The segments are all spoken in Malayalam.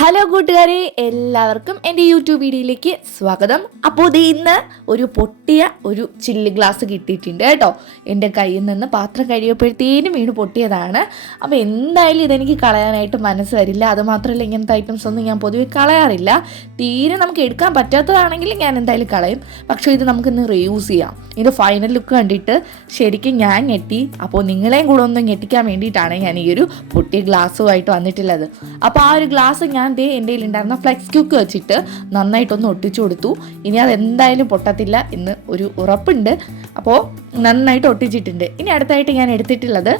ഹലോ കൂട്ടുകാരെ എല്ലാവർക്കും എന്റെ യൂട്യൂബ് വീഡിയോയിലേക്ക് സ്വാഗതം. അപ്പോൾ ഇത് ഇന്ന് ഒരു പൊട്ടിയ ഒരു ചില്ല് ഗ്ലാസ് കിട്ടിയിട്ടുണ്ട് കേട്ടോ. എന്റെ കയ്യിൽ നിന്ന് പാത്രം കഴിയപ്പോഴത്തേനും വീണ് പൊട്ടിയതാണ്. അപ്പോൾ എന്തായാലും ഇതെനിക്ക് കളയാനായിട്ട് മനസ്സ് വരില്ല. അതുമാത്രമല്ല ഇങ്ങനത്തെ ഐറ്റംസ് ഒന്നും ഞാൻ പൊതുവെ കളയാറില്ല. തീരെ നമുക്ക് എടുക്കാൻ പറ്റാത്തതാണെങ്കിൽ ഞാൻ എന്തായാലും കളയും. പക്ഷേ ഇത് നമുക്കിന്ന് റീയൂസ് ചെയ്യാം. ഇതിന്റെ ഫൈനൽ ലുക്ക് കണ്ടിട്ട് ശരിക്കും ഞാൻ ഞെട്ടി. അപ്പോൾ നിങ്ങളെയും കൂടെ ഒന്ന് ഞെട്ടിക്കാൻ വേണ്ടിയിട്ടാണ് ഞാൻ ഈ ഒരു പൊട്ടിയ ഗ്ലാസ്സുമായിട്ട് വന്നിട്ടുള്ളത്. അപ്പോൾ ആ ഒരു ഗ്ലാസ് ഞാൻ ദേ എന്റെ ഉണ്ടായിരുന്ന ഫ്ലെക്സ് ക്യൂക്ക് വെച്ചിട്ട് നന്നായിട്ടൊന്ന് ഒട്ടിച്ചു കൊടുത്തു. ഇനി അത് എന്തായാലും പൊട്ടത്തില്ല എന്ന് ഒരു ഉറപ്പുണ്ട്. അപ്പോൾ നന്നായിട്ട് ഒട്ടിച്ചിട്ടുണ്ട്. ഇനി അടുത്തായിട്ട് ഞാൻ എടുത്തിട്ടുള്ളത്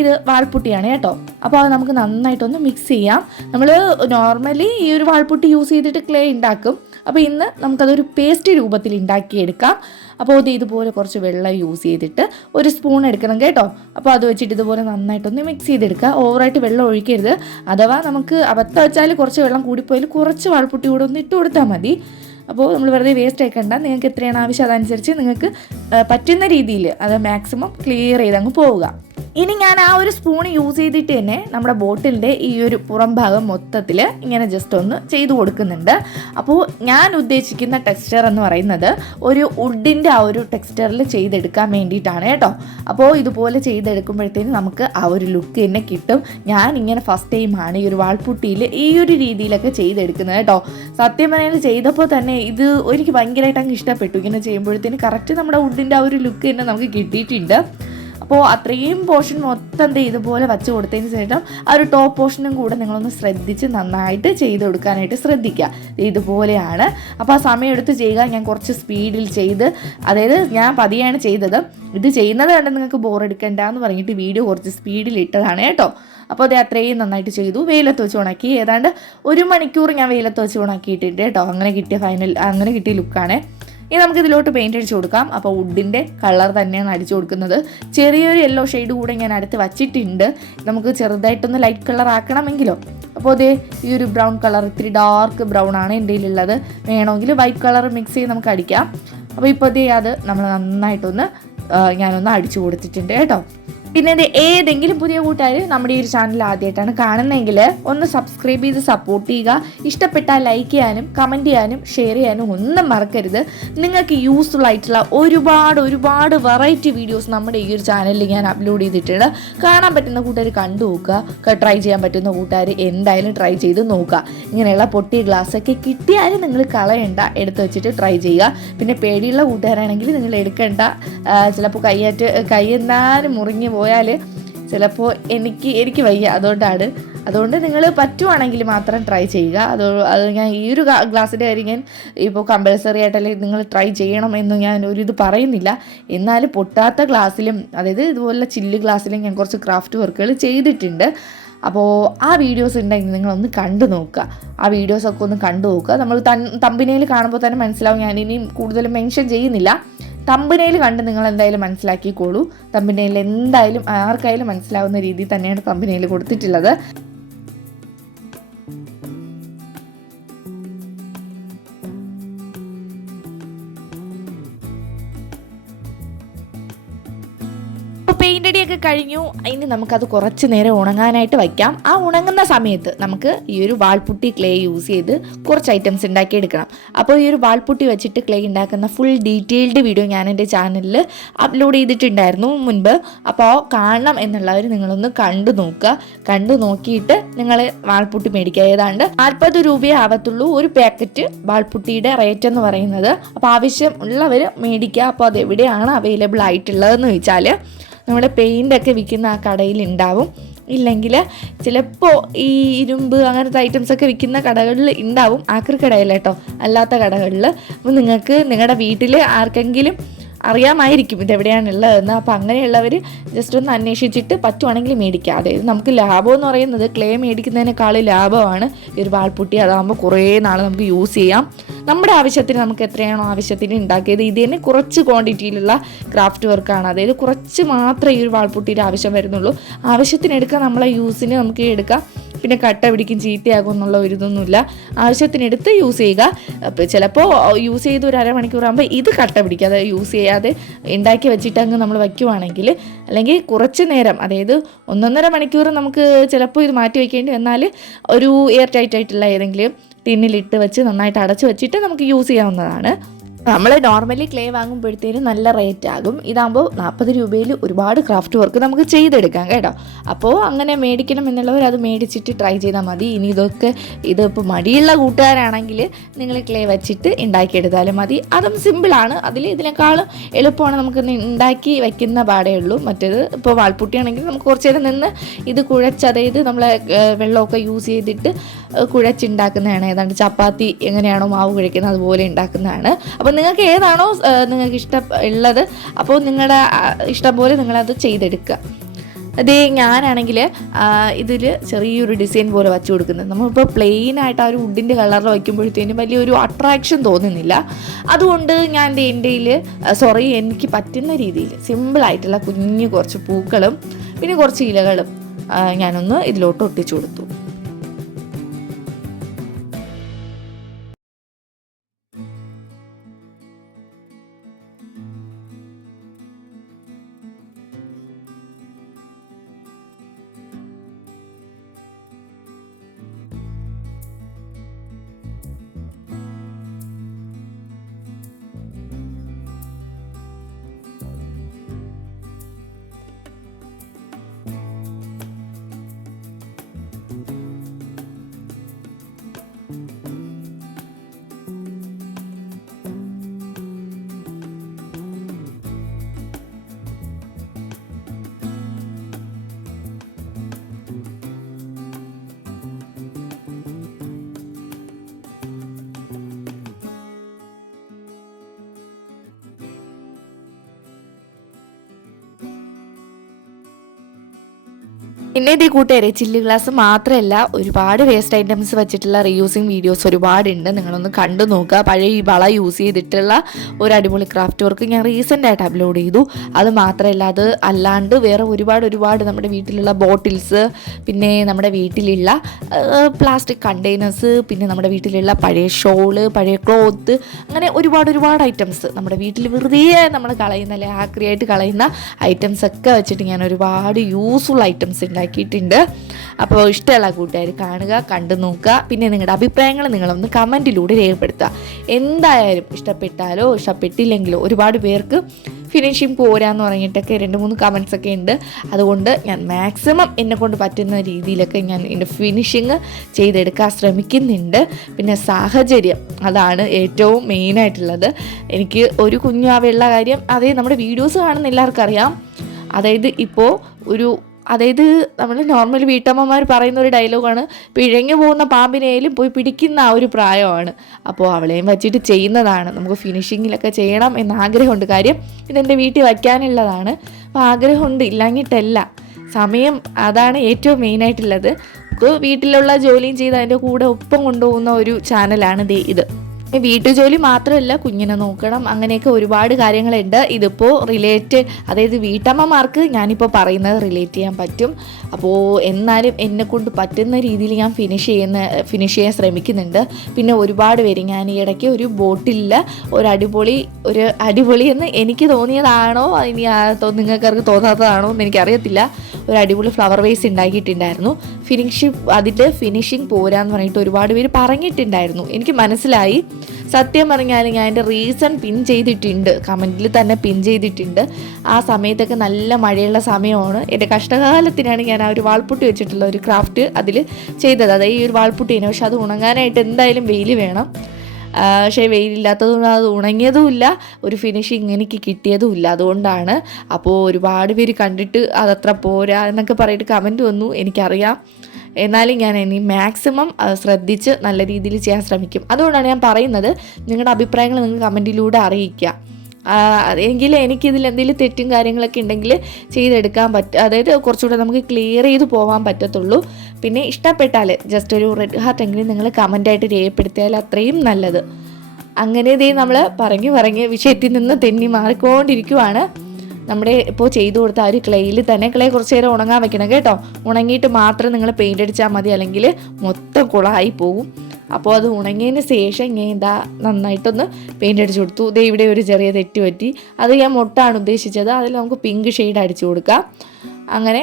ഇത് വാൾപുട്ടിയാണ് കേട്ടോ. അപ്പോൾ അത് നമുക്ക് നന്നായിട്ടൊന്ന് മിക്സ് ചെയ്യാം. നമ്മൾ നോർമലി ഈ ഒരു വാൾപുട്ടി യൂസ് ചെയ്തിട്ട് ക്ലേ ഉണ്ടാക്കും അപ്പോൾ ഇന്ന് നമുക്കതൊരു പേസ്റ്റ് രൂപത്തിൽ ഉണ്ടാക്കിയെടുക്കാം. അപ്പോൾ ഇത് ഇതുപോലെ കുറച്ച് വെള്ളം യൂസ് ചെയ്തിട്ട് ഒരു സ്പൂൺ എടുക്കണം കേട്ടോ. അപ്പോൾ അത് വെച്ചിട്ട് ഇതുപോലെ നന്നായിട്ടൊന്ന് മിക്സ് ചെയ്തെടുക്കുക. ഓവറായിട്ട് വെള്ളം ഒഴിക്കരുത്. അഥവാ നമുക്ക് അബദ്ധം വെച്ചാൽ കുറച്ച് വെള്ളം കൂടിപ്പോയാൽ കുറച്ച് വാൾപുട്ടി കൂടെ ഒന്ന് ഇട്ട് കൊടുത്താൽ മതി. അപ്പോൾ നമ്മൾ വെറുതെ വേസ്റ്റ് ആക്കണ്ട. നിങ്ങൾക്ക് എത്രയാണ് ആവശ്യം അതനുസരിച്ച് നിങ്ങൾക്ക് പറ്റുന്ന രീതിയിൽ അത് മാക്സിമം ക്ലിയർ ചെയ്ത് അങ്ങ് പോവുക. ഇനി ഞാൻ ആ ഒരു സ്പൂൺ യൂസ് ചെയ്തിട്ട് തന്നെ നമ്മുടെ ബോട്ടിലിന്റെ ഈ ഒരു പുറം ഭാഗം മൊത്തത്തിൽ ഇങ്ങനെ ജസ്റ്റ് ഒന്ന് ചെയ്തു കൊടുക്കുന്നുണ്ട്. അപ്പോൾ ഞാൻ ഉദ്ദേശിക്കുന്ന ടെക്സ്ചർ എന്ന് പറയുന്നത് ഒരു വുഡിന്റെ ആ ഒരു ടെക്സ്ചറിൽ ചെയ്തെടുക്കാൻ വേണ്ടിയിട്ടാണ് കേട്ടോ. അപ്പോൾ ഇതുപോലെ ചെയ്തെടുക്കുമ്പോഴത്തേന് നമുക്ക് ആ ഒരു ലുക്ക് തന്നെ കിട്ടും. ഞാൻ ഇങ്ങനെ ഫസ്റ്റ് ടൈമാണ് ഈ ഒരു വാൾപുട്ടിയിൽ ഈ ഒരു രീതിയിലൊക്കെ ചെയ്തെടുക്കുന്നത് കേട്ടോ. സത്യം പറഞ്ഞാൽ ചെയ്തപ്പോൾ തന്നെ ഇത് എനിക്ക് ഭയങ്കരമായിട്ട് അങ്ങ് ഇഷ്ടപ്പെട്ടു. ഇങ്ങനെ ചെയ്യുമ്പോഴത്തേന് കറക്റ്റ് നമ്മുടെ വുഡിന്റെ ആ ഒരു ലുക്ക് തന്നെ നമുക്ക് കിട്ടിയിട്ടുണ്ട്. അപ്പോൾ അത്രയും പോർഷൻ മൊത്തം ദേ ഇതുപോലെ വച്ച് കൊടുത്തതിന് ശേഷം ആ ഒരു ടോപ്പ് പോർഷനും കൂടെ നിങ്ങളൊന്ന് ശ്രദ്ധിച്ച് നന്നായിട്ട് ചെയ്ത് കൊടുക്കാനായിട്ട് ശ്രദ്ധിക്കുക ഇതുപോലെയാണ്. അപ്പോൾ ആ സമയം എടുത്ത് ചെയ്യുക. ഞാൻ കുറച്ച് സ്പീഡിൽ ചെയ്ത് അതായത് ഞാൻ പതിയാണ് ചെയ്തത്. ഇത് ചെയ്യുന്നത് കണ്ട് നിങ്ങൾക്ക് ബോറെടുക്കണ്ട എന്ന് പറഞ്ഞിട്ട് വീഡിയോ കുറച്ച് സ്പീഡിൽ ഇട്ടതാണ് കേട്ടോ. അപ്പോൾ അത് അത്രയും നന്നായിട്ട് ചെയ്തു. വെയിലത്ത് വെച്ച് ഉണക്കി. ഏതാണ്ട് ഒരു മണിക്കൂർ ഞാൻ വെയിലത്ത് വെച്ച് ഉണക്കിയിട്ടുണ്ട് കേട്ടോ. അങ്ങനെ കിട്ടിയ ഫൈനൽ അങ്ങനെ കിട്ടിയ ലുക്കാണ് ഇനി നമുക്ക് ഇതിലോട്ട് പെയിന്റ് അടിച്ചു കൊടുക്കാം. അപ്പോൾ വുഡിന്റെ കളർ തന്നെയാണ് അടിച്ചു കൊടുക്കുന്നത്. ചെറിയൊരു യെല്ലോ ഷെയ്ഡ് കൂടെ ഞാൻ അടുത്ത് വച്ചിട്ടുണ്ട്. നമുക്ക് ചെറുതായിട്ടൊന്ന് ലൈറ്റ് കളർ ആക്കണമെങ്കിലോ? അപ്പോൾ അതേ ഈ ഒരു ബ്രൗൺ കളർ ഇത്തിരി ഡാർക്ക് ബ്രൗൺ ആണ് എന്റെ കയ്യിലുള്ളത്. വേണമെങ്കിൽ വൈറ്റ് കളർ മിക്സ് ചെയ്ത് നമുക്ക് അടിക്കാം. അപ്പോൾ ഇപ്പോൾ അതേ അത് നമ്മൾ നന്നായിട്ടൊന്ന് ഞാനൊന്ന് അടിച്ചു കൊടുത്തിട്ടുണ്ട് കേട്ടോ. പിന്നെ ഇത് ഏതെങ്കിലും പുതിയ കൂട്ടുകാർ നമ്മുടെ ഈ ഒരു ചാനൽ ആദ്യമായിട്ടാണ് കാണുന്നതെങ്കിൽ ഒന്ന് സബ്സ്ക്രൈബ് ചെയ്ത് സപ്പോർട്ട് ചെയ്യുക. ഇഷ്ടപ്പെട്ടാൽ ലൈക്ക് ചെയ്യാനും കമന്റ് ചെയ്യാനും ഷെയർ ചെയ്യാനും ഒന്നും മറക്കരുത്. നിങ്ങൾക്ക് യൂസ്ഫുൾ ആയിട്ടുള്ള ഒരുപാട് ഒരുപാട് വെറൈറ്റി വീഡിയോസ് നമ്മുടെ ഈ ഒരു ചാനലിൽ ഞാൻ അപ്ലോഡ് ചെയ്തിട്ടുണ്ട്. കാണാൻ പറ്റുന്ന കൂട്ടുകാർ കണ്ടു നോക്കുക. ട്രൈ ചെയ്യാൻ പറ്റുന്ന കൂട്ടുകാർ എന്തായാലും ട്രൈ ചെയ്ത് നോക്കുക. ഇങ്ങനെയുള്ള പൊട്ടിയ ഗ്ലാസ്സൊക്കെ കിട്ടിയാലും നിങ്ങൾ കളയണ്ട. എടുത്ത് വെച്ചിട്ട് ട്രൈ ചെയ്യുക. പിന്നെ പേടിയുള്ള കൂട്ടുകാരാണെങ്കിൽ നിങ്ങൾ എടുക്കേണ്ട. ചിലപ്പോൾ കൈയേറ്റ് കൈയെന്നാലും മുറിഞ്ഞു പോയാൽ ചിലപ്പോൾ എനിക്ക് എനിക്ക് വയ്യ. അതുകൊണ്ടാണ്. അതുകൊണ്ട് നിങ്ങൾ പറ്റുവാണെങ്കിൽ മാത്രം ട്രൈ ചെയ്യുക. അത് അത് ഞാൻ ഈ ഒരു ഗ്ലാസ്സിന്റെ കാര്യം ഞാൻ ഇപ്പോൾ കമ്പൽസറി ആയിട്ടല്ലേ നിങ്ങൾ ട്രൈ ചെയ്യണം എന്ന് ഞാൻ ഒരു ഇത് പറയുന്നില്ല. എന്നാലും പൊട്ടാത്ത ഗ്ലാസ്സിലും അതായത് ഇതുപോലെ ചില്ല് ഗ്ലാസ്സിലും ഞാൻ കുറച്ച് ക്രാഫ്റ്റ് വർക്കുകൾ ചെയ്തിട്ടുണ്ട്. അപ്പോൾ ആ വീഡിയോസ് ഉണ്ടെങ്കിൽ നിങ്ങളൊന്ന് കണ്ടു നോക്കുക. ആ വീഡിയോസൊക്കെ ഒന്ന് കണ്ടു നോക്കുക. നമ്മൾ തൻ തമ്പിനയിൽ കാണുമ്പോൾ തന്നെ മനസ്സിലാവും. ഞാൻ ഇനിയും കൂടുതൽ മെൻഷൻ ചെയ്യുന്നില്ല. തമ്പിനയിൽ കണ്ട് നിങ്ങൾ എന്തായാലും മനസ്സിലാക്കിക്കോളൂ തമ്പിനയിൽ എന്തായാലും ആർക്കായാലും മനസ്സിലാവുന്ന രീതിയിൽ തന്നെയാണ് തമ്പിനയിൽ കൊടുത്തിട്ടുള്ളത്. പെയിന്റ് അടിയൊക്കെ കഴിഞ്ഞു. ഇനി നമുക്കത് കുറച്ച് നേരം ഉണങ്ങാനായിട്ട് വയ്ക്കാം. ആ ഉണങ്ങുന്ന സമയത്ത് നമുക്ക് ഈ ഒരു വാൾപുട്ടി ക്ലേ യൂസ് ചെയ്ത് കുറച്ച് ഐറ്റംസ് ഉണ്ടാക്കി എടുക്കണം അപ്പോൾ ഈ ഒരു വാൾപുട്ടി വെച്ചിട്ട് ക്ലേ ഉണ്ടാക്കുന്ന ഫുൾ ഡീറ്റെയിൽഡ് വീഡിയോ ഞാൻ എന്റെ ചാനലിൽ അപ്ലോഡ് ചെയ്തിട്ടുണ്ടായിരുന്നു മുൻപ്. അപ്പോൾ കാണണം എന്നുള്ളവർ നിങ്ങളൊന്ന് കണ്ടു നോക്കുക. കണ്ടു നോക്കിയിട്ട് നിങ്ങൾ വാൾപുട്ടി മേടിക്കുക. ഏതാണ്ട് നാൽപ്പത് രൂപയേ ആവത്തുള്ളൂ ഒരു പാക്കറ്റ് വാൾപുട്ടിയുടെ റേറ്റ് എന്ന് പറയുന്നത്. അപ്പോൾ ആവശ്യം ഉള്ളവർ മേടിക്കുക. അപ്പോൾ അത് എവിടെയാണ് അവൈലബിൾ ആയിട്ടുള്ളതെന്ന് വെച്ചാൽ നമ്മുടെ പെയിന്റൊക്കെ വിൽക്കുന്ന ആ കടയിൽ ഉണ്ടാവും ഇല്ലെങ്കിൽ ചിലപ്പോൾ ഈ ഇരുമ്പ് അങ്ങനത്തെ ഐറ്റംസൊക്കെ വിൽക്കുന്ന കടകളിൽ ഉണ്ടാവും ആക്രി കടയിൽ കേട്ടോ അല്ലാത്ത കടകളിൽ അപ്പോൾ നിങ്ങൾക്ക് നിങ്ങളുടെ വീട്ടിൽ ആർക്കെങ്കിലും അറിയാമായിരിക്കും ഇതെവിടെയാണുള്ളതെന്ന്. അപ്പോൾ അങ്ങനെയുള്ളവർ ജസ്റ്റ് ഒന്ന് അന്വേഷിച്ചിട്ട് പറ്റുവാണെങ്കിൽ മേടിക്കുക അതായത് നമുക്ക് ലാഭം എന്ന് പറയുന്നത് ക്ലേ മേടിക്കുന്നതിനേക്കാൾ ലാഭമാണ്. ഈ ഒരു വാൾപുട്ടി അതാകുമ്പോൾ കുറേ നാൾ നമുക്ക് യൂസ് ചെയ്യാം. നമ്മുടെ ആവശ്യത്തിന് നമുക്ക് എത്രയാണോ ആവശ്യത്തിന് ഉണ്ടാക്കിയത്. ഇത് തന്നെ കുറച്ച് ക്വാണ്ടിറ്റിയിലുള്ള ക്രാഫ്റ്റ് വർക്കാണ്. അതായത് കുറച്ച് മാത്രമേ ഈ ഒരു വാൾപുട്ടിയുടെ ആവശ്യം വരുന്നുള്ളൂ. ആവശ്യത്തിന് എടുക്കാം നമ്മളെ യൂസിന് നമുക്ക് എടുക്കാം. പിന്നെ കട്ട പിടിക്കും ചീത്തയാകും എന്നുള്ള ഒരു ഇതൊന്നുമില്ല. ആവശ്യത്തിനെടുത്ത് യൂസ് ചെയ്യുക. അപ്പോൾ ചിലപ്പോൾ യൂസ് ചെയ്ത് ഒരു അരമണിക്കൂർ ആകുമ്പോൾ ഇത് കട്ട പിടിക്കാതെ യൂസ് ചെയ്യാതെ ഉണ്ടാക്കി വെച്ചിട്ട് അങ്ങ് നമ്മൾ വയ്ക്കുവാണെങ്കിൽ അല്ലെങ്കിൽ കുറച്ച് നേരം അതായത് ഒന്നൊന്നര മണിക്കൂർ നമുക്ക് ചിലപ്പോൾ ഇത് മാറ്റി വയ്ക്കേണ്ടി വന്നാൽ ഒരു എയർ ടൈറ്റ് ആയിട്ടുള്ള ഏതെങ്കിലും ടിന്നിലിട്ട് വെച്ച് നന്നായിട്ട് അടച്ച് വെച്ചിട്ട് നമുക്ക് യൂസ് ചെയ്യാവുന്നതാണ്. നമ്മൾ നോർമലി ക്ലേ വാങ്ങുമ്പോഴത്തേനും നല്ല റേറ്റ് ആകും. ഇതാകുമ്പോൾ നാൽപ്പത് രൂപയിൽ ഒരുപാട് ക്രാഫ്റ്റ് വർക്ക് നമുക്ക് ചെയ്തെടുക്കാം കേട്ടോ. അപ്പോൾ അങ്ങനെ മേടിക്കണം എന്നുള്ളവർ അത് മേടിച്ചിട്ട് ട്രൈ ചെയ്താൽ മതി. ഇനി ഇതൊക്കെ ഇതിപ്പോൾ മടിയുള്ള കൂട്ടുകാരാണെങ്കിൽ നിങ്ങൾ ക്ലേ വെച്ചിട്ട് ഉണ്ടാക്കിയെടുത്താലും മതി. അതും സിമ്പിളാണ് അതിൽ ഇതിനേക്കാളും എളുപ്പമാണ് നമുക്ക് ഉണ്ടാക്കി വയ്ക്കുന്ന പാടേ ഉള്ളൂ. മറ്റേത് ഇപ്പോൾ വാൾപുട്ടിയാണെങ്കിൽ നമുക്ക് കുറച്ച് നേരം നിന്ന് ഇത് കുഴച്ച് അതായത് നമ്മൾ വെള്ളമൊക്കെ യൂസ് ചെയ്തിട്ട് കുഴച്ചുണ്ടാക്കുന്നതാണ് ഏതാണ്ട് ചപ്പാത്തി എങ്ങനെയാണോ മാവ് കുഴക്കുന്നത് അതുപോലെ ഉണ്ടാക്കുന്നതാണ് അപ്പോൾ നിങ്ങൾക്ക് ഏതാണോ നിങ്ങൾക്ക് ഇഷ്ടം ഉള്ളത് അപ്പോൾ നിങ്ങളുടെ ഇഷ്ടം പോലെ നിങ്ങളത് ചെയ്തെടുക്കുക. അതേ ഞാനാണെങ്കിൽ ഇതിൽ ചെറിയൊരു ഡിസൈൻ പോലെ വച്ചു കൊടുക്കുന്നത്. നമ്മളിപ്പോൾ പ്ലെയിൻ ആയിട്ട് ആ ഒരു വുഡിന്റെ കളറിൽ വയ്ക്കുമ്പോഴത്തേനും വലിയൊരു അട്രാക്ഷൻ തോന്നുന്നില്ല. അതുകൊണ്ട് ഞാൻ എന്റെ സോറി എനിക്ക് പറ്റുന്ന രീതിയിൽ സിമ്പിളായിട്ടുള്ള കുഞ്ഞു കുറച്ച് പൂക്കളും പിന്നെ കുറച്ച് ഇലകളും ഞാനൊന്ന് ഇതിലോട്ട് ഒട്ടിച്ചു കൊടുത്തു. പിന്നെ ഇതേ കൂട്ടുകാരെ ചില്ലി ഗ്ലാസ് മാത്രമല്ല ഒരുപാട് വേസ്റ്റ് ഐറ്റംസ് വെച്ചിട്ടുള്ള റീയൂസിങ് വീഡിയോസ് ഒരുപാടുണ്ട്. നിങ്ങളൊന്ന് കണ്ടു നോക്കുക. പഴയ ഈ വള യൂസ് ചെയ്തിട്ടുള്ള ഒരു അടിപൊളി ക്രാഫ്റ്റ് വർക്ക് ഞാൻ റീസെന്റ് ആയിട്ട് അപ്ലോഡ് ചെയ്തു. അത് മാത്രമല്ല അത് അല്ലാണ്ട് വേറെ ഒരുപാട് ഒരുപാട് നമ്മുടെ വീട്ടിലുള്ള ബോട്ടിൽസ് പിന്നെ നമ്മുടെ വീട്ടിലുള്ള പ്ലാസ്റ്റിക് കണ്ടെയ്നേഴ്സ് പിന്നെ നമ്മുടെ വീട്ടിലുള്ള പഴയ ഷോൾ പഴയ ക്ലോത്ത് അങ്ങനെ ഒരുപാട് ഒരുപാട് ഐറ്റംസ് നമ്മുടെ വീട്ടിൽ വെറുതെ നമ്മൾ കളയുന്ന അല്ലെങ്കിൽ ആക്രിയായിട്ട് കളയുന്ന ഐറ്റംസ് ഒക്കെ വെച്ചിട്ട് ഞാൻ ഒരുപാട് യൂസ്ഫുൾ ഐറ്റംസ് ഉണ്ടാക്കിയിട്ടുണ്ട്. അപ്പോൾ ഇഷ്ടമുള്ള കൂട്ടുകാർ കാണുക കണ്ടു നോക്കുക. പിന്നെ നിങ്ങളുടെ അഭിപ്രായങ്ങൾ നിങ്ങളൊന്ന് കമന്റിലൂടെ രേഖപ്പെടുത്തുക. എന്തായാലും ഇഷ്ടപ്പെട്ടാലോ ഇഷ്ടപ്പെട്ടില്ലെങ്കിലോ ഒരുപാട് പേർക്ക് ഫിനിഷിംഗ് പോരാന്ന് പറഞ്ഞിട്ടൊക്കെ രണ്ട് മൂന്ന് കമൻസ് ഒക്കെ ഉണ്ട്. അതുകൊണ്ട് ഞാൻ മാക്സിമം എന്നെ കൊണ്ട് പറ്റുന്ന രീതിയിലൊക്കെ ഞാൻ എന്റെ ഫിനിഷിങ് ചെയ്തെടുക്കാൻ ശ്രമിക്കുന്നുണ്ട്. പിന്നെ സാഹചര്യം അതാണ് ഏറ്റവും മെയിനായിട്ടുള്ളത് എനിക്ക് ഒരു കുഞ്ഞാവുള്ള കാര്യം അതേ നമ്മുടെ വീഡിയോസ് കാണുന്ന എല്ലാവർക്കും അറിയാം. അതായത് ഇപ്പോൾ ഒരു അതായത് നമ്മൾ നോർമൽ വീട്ടമ്മമാർ പറയുന്ന ഒരു ഡയലോഗാണ് പിഴഞ്ഞു പോകുന്ന പാമ്പിനേലും പോയി പിടിക്കുന്ന ആ ഒരു പ്രായമാണ്. അപ്പോൾ അവളെയും വച്ചിട്ട് ചെയ്യുന്നതാണ്. നമുക്ക് ഫിനിഷിങ്ങിലൊക്കെ ചെയ്യണം എന്ന ആഗ്രഹമുണ്ട് കാര്യം ഇതെന്റെ വീട്ടിൽ വയ്ക്കാനുള്ളതാണ്. അപ്പോൾ ആഗ്രഹമുണ്ട്. ഇല്ലാഞ്ഞിട്ടല്ല. സമയം അതാണ് ഏറ്റവും മെയിനായിട്ടുള്ളത് നമുക്ക് വീട്ടിലുള്ള ജോലിയും ചെയ്ത് അതിന്റെ കൂടെ ഒപ്പം കൊണ്ടുപോകുന്ന ഒരു ചാനലാണ് ഇത്. വീട്ടുജോലി മാത്രമല്ല കുഞ്ഞിനെ നോക്കണം അങ്ങനെയൊക്കെ ഒരുപാട് കാര്യങ്ങളുണ്ട്. ഇതിപ്പോൾ റിലേറ്റ് അതായത് വീട്ടമ്മമാർക്ക് ഞാനിപ്പോൾ പറയുന്നത് റിലേറ്റ് ചെയ്യാൻ പറ്റും. അപ്പോൾ എന്നാലും എന്നെ കൊണ്ട് പറ്റുന്ന രീതിയിൽ ഞാൻ ഫിനിഷ് ചെയ്യുന്ന ഫിനിഷ് ചെയ്യാൻ ശ്രമിക്കുന്നുണ്ട്. പിന്നെ ഒരുപാട് പേര് ഞാൻ ഈ ഇടയ്ക്ക് ഒരു ബോട്ടിലിൽ ഒരു അടിപൊളി ഒരു അടിപൊളി എന്ന് എനിക്ക് തോന്നിയതാണോ? ഇനി നിങ്ങൾക്കാർക്ക് തോന്നാത്തതാണോ എന്ന് എനിക്കറിയത്തില്ല. ഒരു അടിപൊളി ഫ്ലവർ വേസ് ഉണ്ടാക്കിയിട്ടുണ്ടായിരുന്നു. ഫിനിഷിങ് അതിന്റെ ഫിനിഷിങ് പോരാന്ന് പറഞ്ഞിട്ട് ഒരുപാട് പേര് പറഞ്ഞിട്ടുണ്ടായിരുന്നു. എനിക്ക് മനസ്സിലായി. സത്യം പറഞ്ഞാൽ ഞാൻ എന്റെ റീസൺ പിൻ ചെയ്തിട്ടുണ്ട്. കമന്റിൽ തന്നെ പിൻ ചെയ്തിട്ടുണ്ട്. ആ സമയത്തൊക്കെ നല്ല മഴയുള്ള സമയമാണ്. എന്റെ കഷ്ടകാലത്തിനാണ് ഞാൻ ആ ഒരു വാൾപുട്ടി വെച്ചിട്ടുള്ള ഒരു ക്രാഫ്റ്റ് അതിൽ ചെയ്തത്. അതായത് ഈ ഒരു വാൾപുട്ടീനെ. പക്ഷെ അത് ഉണങ്ങാനായിട്ട് എന്തായാലും വെയിൽ വേണം. പക്ഷേ വെയിലില്ലാത്തതുകൊണ്ട് അത് ഉണങ്ങിയതുമില്ല. ഒരു ഫിനിഷിങ് എനിക്ക് കിട്ടിയതുമില്ല. അതുകൊണ്ടാണ് അപ്പോൾ ഒരുപാട് പേര് കണ്ടിട്ട് അതത്ര പോരാ എന്നൊക്കെ പറഞ്ഞിട്ട് കമന്റ് വന്നു. എനിക്കറിയാം. എന്നാലും ഞാൻ ഇനി മാക്സിമം ശ്രദ്ധിച്ച് നല്ല രീതിയിൽ ചെയ്യാൻ ശ്രമിക്കും. അതുകൊണ്ടാണ് ഞാൻ പറയുന്നത്. നിങ്ങളുടെ അഭിപ്രായങ്ങൾ നിങ്ങൾ കമന്റിലൂടെ അറിയിക്കുക. എങ്കിൽ എനിക്കിതിൽ എന്തെങ്കിലും തെറ്റും കാര്യങ്ങളൊക്കെ ഉണ്ടെങ്കിൽ ചെയ്തെടുക്കാൻ പറ്റും അതായത് കുറച്ചുകൂടെ നമുക്ക് ക്ലിയർ ചെയ്ത് പോകാൻ പറ്റത്തുള്ളൂ. പിന്നെ ഇഷ്ടപ്പെട്ടാൽ ജസ്റ്റ് ഒരു റെഡ് ഹാർട്ട് എങ്കിലും നിങ്ങൾ കമന്റായിട്ട് രേഖപ്പെടുത്തിയാൽ അത്രയും നല്ലത്. അങ്ങനെ ഇതേ നമ്മൾ പറഞ്ഞു പറഞ്ഞ് വിഷയത്തിൽ നിന്ന് തെന്നി മാറിക്കൊണ്ടിരിക്കുവാണ്. നമ്മുടെ ഇപ്പോൾ ചെയ്തു കൊടുത്ത ആ ഒരു ക്ലേയിൽ തന്നെ ക്ലേ കുറച്ച് നേരം ഉണങ്ങാൻ വെക്കണം കേട്ടോ. ഉണങ്ങിയിട്ട് മാത്രം നിങ്ങൾ പെയിന്റ് അടിച്ചാൽ മതി. അല്ലെങ്കിൽ മൊത്തം കുളമായി പോകും അപ്പോൾ അത് ഉണങ്ങിയതിന് ശേഷം ഞാൻ ഇതാ നന്നായിട്ടൊന്ന് പെയിന്റ് അടിച്ചു കൊടുത്തു. ദേ ഇവിടെ ഒരു ചെറിയ തെറ്റ് പറ്റി. അത് ഞാൻ മുട്ടാണ് ഉദ്ദേശിച്ചത്. അതിൽ നമുക്ക് പിങ്ക് ഷെയ്ഡ് അടിച്ചു കൊടുക്കാം. അങ്ങനെ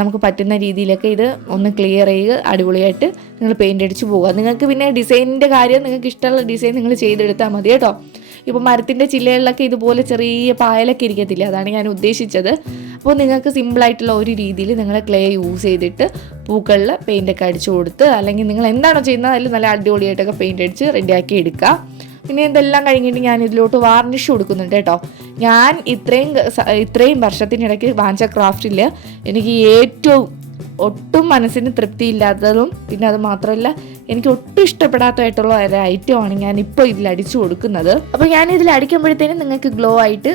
നമുക്ക് പറ്റുന്ന രീതിയിലൊക്കെ ഇത് ഒന്ന് ക്ലിയർ ചെയ്യുക അടിപൊളിയായിട്ട് നിങ്ങൾ പെയിന്റ് അടിച്ച് പോവുക. നിങ്ങൾക്ക് പിന്നെ ഡിസൈനിന്റെ കാര്യം നിങ്ങൾക്ക് ഇഷ്ടമുള്ള ഡിസൈൻ നിങ്ങൾ ചെയ്തെടുത്താൽ മതി കേട്ടോ. ഇപ്പോൾ മരത്തിന്റെ ചില്ലകളിലൊക്കെ ഇതുപോലെ ചെറിയ പായലൊക്കെ ഇരിക്കത്തില്ല? അതാണ് ഞാൻ ഉദ്ദേശിച്ചത്. അപ്പോൾ നിങ്ങൾക്ക് സിമ്പിളായിട്ടുള്ള ഒരു രീതിയിൽ നിങ്ങൾ ക്ലേ യൂസ് ചെയ്തിട്ട് പൂക്കളിൽ പെയിന്റൊക്കെ അടിച്ചു കൊടുത്ത് അല്ലെങ്കിൽ നിങ്ങൾ എന്താണോ ചെയ്യുന്നത് അതിൽ നല്ല അടിപൊളിയായിട്ടൊക്കെ പെയിന്റ് അടിച്ച് റെഡിയാക്കി എടുക്കുക. പിന്നെ ഇതെല്ലാം കഴിഞ്ഞിട്ട് ഞാൻ ഇതിലോട്ട് വാർണിഷ് കൊടുക്കുന്നുണ്ട് കേട്ടോ. ഞാൻ ഇത്രയും ഇത്രയും വർഷത്തിനിടയ്ക്ക് വാങ്ങിച്ച ക്രാഫ്റ്റിൽ എനിക്ക് ഏറ്റവും ഒട്ടും മനസ്സിന് തൃപ്തി ഇല്ലാത്തതും പിന്നെ അത് മാത്രമല്ല എനിക്ക് ഒട്ടും ഇഷ്ടപ്പെടാത്തതായിട്ടുള്ള ഒരു ആണ് ഞാൻ ഇപ്പോൾ ഇതിൽ അടിച്ചു കൊടുക്കുന്നത്. അപ്പോൾ ഞാൻ ഇതിൽ അടിക്കുമ്പോഴത്തേനും നിങ്ങൾക്ക് ഗ്ലോ ആയിട്ട്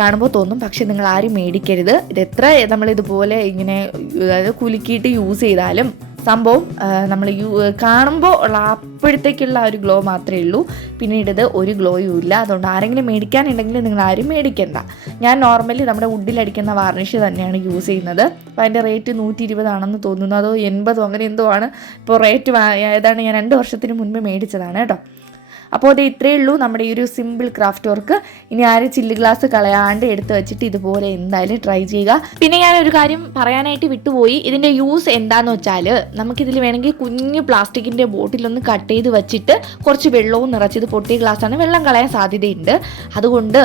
കാണുമ്പോൾ തോന്നും. പക്ഷേ നിങ്ങൾ ആരും മേടിക്കരുത്. ഇത് എത്ര നമ്മൾ ഇതുപോലെ ഇങ്ങനെ അതായത് കുലുക്കിയിട്ട് യൂസ് ചെയ്താലും സംഭവം നമ്മൾ യു കാണുമ്പോൾ ഉള്ള അപ്പോഴത്തേക്കുള്ള ഒരു ഗ്ലോ മാത്രമേ ഉള്ളൂ. പിന്നീട് ഇത് ഒരു ഗ്ലോയും ഇല്ല. അതുകൊണ്ട് ആരെങ്കിലും മേടിക്കാനുണ്ടെങ്കിൽ നിങ്ങൾ ആരും മേടിക്കണ്ട. ഞാൻ നോർമലി നമ്മുടെ വുഡിലടിക്കുന്ന വാർണിഷ് തന്നെയാണ് യൂസ് ചെയ്യുന്നത്. അപ്പോൾ അതിന്റെ റേറ്റ് നൂറ്റി ഇരുപതാണെന്ന് തോന്നുന്നു. അതോ എൺപതോ അങ്ങനെ എന്തോ ആണ്. ഇപ്പോൾ റേറ്റ് ഏതാണ് ഞാൻ രണ്ട് വർഷത്തിന് മുൻപ് മേടിച്ചതാണ് കേട്ടോ. അപ്പോൾ അത് ഇത്രയേ ഉള്ളൂ നമ്മുടെ ഈ ഒരു സിമ്പിൾ ക്രാഫ്റ്റ് വർക്ക് ഇനി ആരും ചില്ല് ഗ്ലാസ് കളയാണ്ട് എടുത്ത് വെച്ചിട്ട് ഇതുപോലെ എന്തായാലും ട്രൈ ചെയ്യുക. പിന്നെ ഞാൻ ഒരു കാര്യം പറയാനായിട്ട് വിട്ടുപോയി. ഇതിന്റെ യൂസ് എന്താണെന്ന് വെച്ചാൽ നമുക്കിതിൽ വേണമെങ്കിൽ കുഞ്ഞ് പ്ലാസ്റ്റിക്കിന്റെ ബോട്ടിലൊന്ന് കട്ട് ചെയ്ത് വെച്ചിട്ട് കുറച്ച് വെള്ളവും നിറച്ചത് പൊട്ടിയ ഗ്ലാസ്സാണ് വെള്ളം കളയാൻ സാധ്യതയുണ്ട്. അതുകൊണ്ട്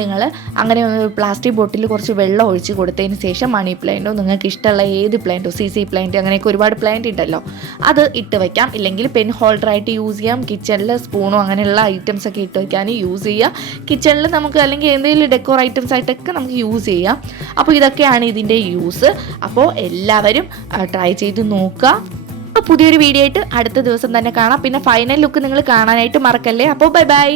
നിങ്ങൾ അങ്ങനെ ഒരു പ്ലാസ്റ്റിക് ബോട്ടിൽ കുറച്ച് വെള്ളം ഒഴിച്ച് കൊടുത്തതിന് ശേഷം മണി പ്ലാന്റോ നിങ്ങൾക്ക് ഇഷ്ടമുള്ള ഏത് പ്ലാന്റോ സി സി പ്ലാന്റ് അങ്ങനെയൊക്കെ ഒരുപാട് പ്ലാന്റ് ഉണ്ടല്ലോ അത് ഇട്ട് വയ്ക്കാം ഇല്ലെങ്കിൽ പെൻ ഹോൾഡർ ആയിട്ട് യൂസ് ചെയ്യാം. കിച്ചണിൽ സ്പൂണോ അങ്ങനെയുള്ള ഐറ്റംസ് ഒക്കെ ഇട്ട് വയ്ക്കാൻ യൂസ് ചെയ്യുക. കിച്ചണിൽ നമുക്ക് അല്ലെങ്കിൽ എന്തെങ്കിലും ഡെക്കോർ ഐറ്റംസ് ആയിട്ടൊക്കെ നമുക്ക് യൂസ് ചെയ്യാം. അപ്പോൾ ഇതൊക്കെയാണ് ഇതിന്റെ യൂസ് അപ്പോൾ എല്ലാവരും ട്രൈ ചെയ്ത് നോക്കുക. അപ്പോൾ പുതിയൊരു വീഡിയോ ആയിട്ട് അടുത്ത ദിവസം തന്നെ കാണാം. പിന്നെ ഫൈനൽ ലുക്ക് നിങ്ങൾ കാണാനായിട്ട് മറക്കല്ലേ? അപ്പോൾ ബൈ ബൈ